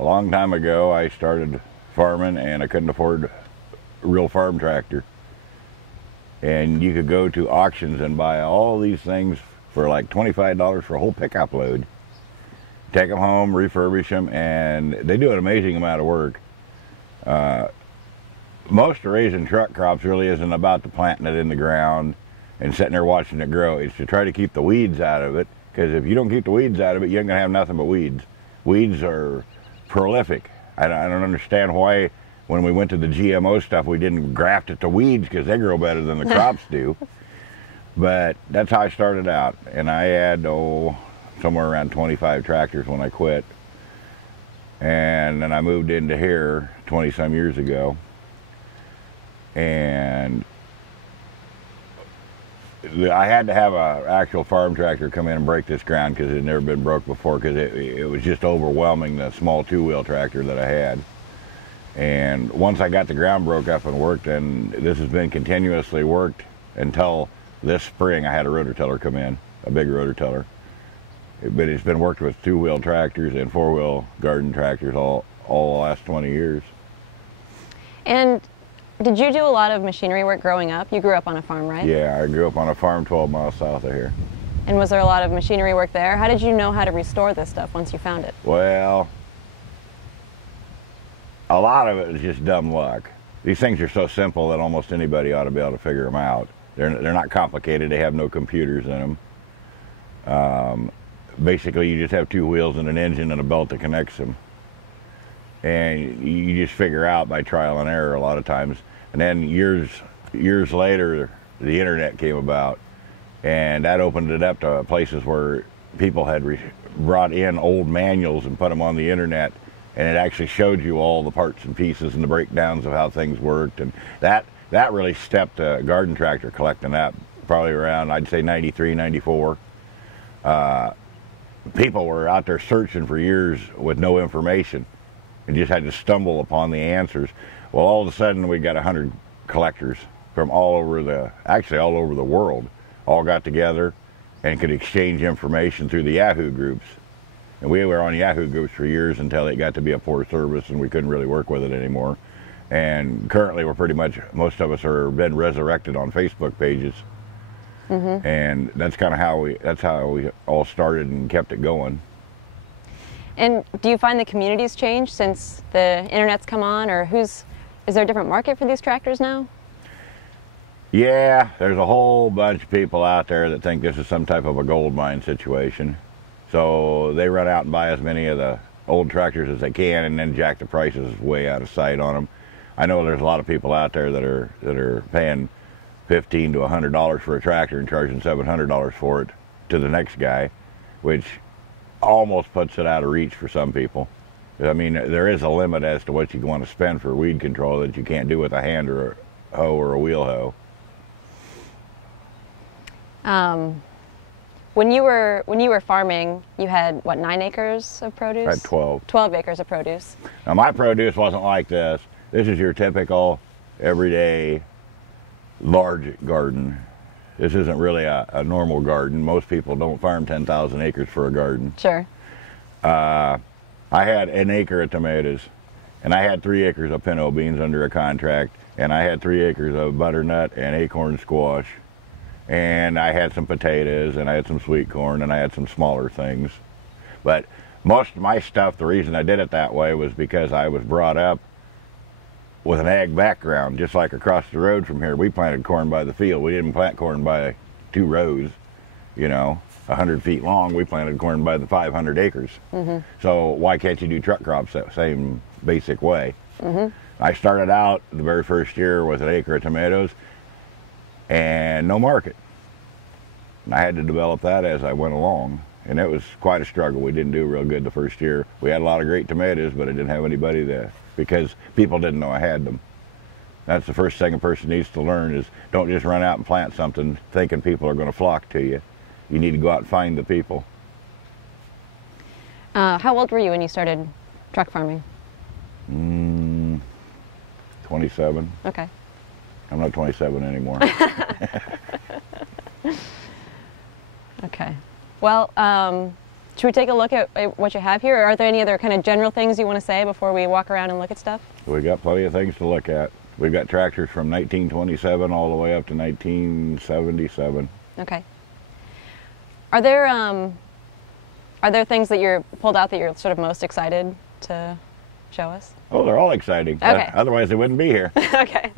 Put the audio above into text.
a long time ago, I started farming and I couldn't afford a real farm tractor. And you could go to auctions and buy all these things for like $25 for a whole pickup load. Take them home, refurbish them, and they do an amazing amount of work. Most of raising truck crops really isn't about the planting it in the ground and sitting there watching it grow. It's to try to keep the weeds out of it, because if you don't keep the weeds out of it, you ain't gonna have nothing but weeds. Weeds are prolific. I don't understand why when we went to the GMO stuff we didn't graft it to weeds, because they grow better than the crops do. But that's how I started out, and I had somewhere around 25 tractors when I quit, and then I moved into here 20-some years ago, and I had to have an actual farm tractor come in and break this ground because it had never been broke before, because it was just overwhelming, the small two-wheel tractor that I had. And once I got the ground broke up and worked, and this has been continuously worked until this spring, I had a rototiller come in, a big rototiller. But it's been worked with two-wheel tractors and four-wheel garden tractors all the last 20 years. And did you do a lot of machinery work growing up? You grew up on a farm, right? Yeah, I grew up on a farm 12 miles south of here. And was there a lot of machinery work there? How did you know how to restore this stuff once you found it? Well, a lot of it is just dumb luck. These things are so simple that almost anybody ought to be able to figure them out. They're not complicated. They have no computers in them. Basically, you just have two wheels and an engine and a belt that connects them. And you just figure out by trial and error a lot of times. And then years later, the internet came about, and that opened it up to places where people had brought in old manuals and put them on the internet, and it actually showed you all the parts and pieces and the breakdowns of how things worked. And that really stepped a garden tractor collecting up, probably around, I'd say, 93, 94. People were out there searching for years with no information and just had to stumble upon the answers. Well, all of a sudden we got 100 collectors from all over the world, all got together and could exchange information through the Yahoo groups. And we were on Yahoo groups for years until it got to be a poor service and we couldn't really work with it anymore. And currently we're pretty much, most of us are been resurrected on Facebook pages. Mm-hmm. And that's kind of how we all started and kept it going. And do you find the community's changed since the internet's come on, or is there a different market for these tractors now? Yeah, there's a whole bunch of people out there that think this is some type of a gold mine situation. So they run out and buy as many of the old tractors as they can and then jack the prices way out of sight on them. I know there's a lot of people out there that are paying $15 to $100 for a tractor and charging $700 for it to the next guy, which almost puts it out of reach for some people. I mean, there is a limit as to what you want to spend for weed control that you can't do with a hand or a hoe or a wheel hoe. When you were farming, you had what, 9 acres of produce? I had 12. 12 acres of produce. Now my produce wasn't like this. This is your typical everyday large garden. This isn't really a normal garden. Most people don't farm 10,000 acres for a garden. Sure. I had an acre of tomatoes, and I had 3 acres of pinto beans under a contract, and I had 3 acres of butternut and acorn squash, and I had some potatoes, and I had some sweet corn, and I had some smaller things. But most of my stuff, the reason I did it that way was because I was brought up with an ag background. Just like across the road from here, we planted corn by the field. We didn't plant corn by 2 rows, 100 feet long. We planted corn by the 500 acres. Mm-hmm. So why can't you do truck crops that same basic way? Mm-hmm. I started out the very first year with an acre of tomatoes and no market. And I had to develop that as I went along. And it was quite a struggle. We didn't do real good the first year. We had a lot of great tomatoes, but I didn't have anybody there because people didn't know I had them. That's the first thing a person needs to learn is don't just run out and plant something thinking people are going to flock to you. You need to go out and find the people. How old were you when you started truck farming? 27. Okay. I'm not 27 anymore. Okay. Well, Should we take a look at what you have here, or are there any other kind of general things you want to say before we walk around and look at stuff? We got plenty of things to look at. We've got tractors from 1927 all the way up to 1977. Okay. Are there things that you're pulled out that you're sort of most excited to show us? Oh, they're all exciting. Okay. Otherwise, they wouldn't be here. Okay.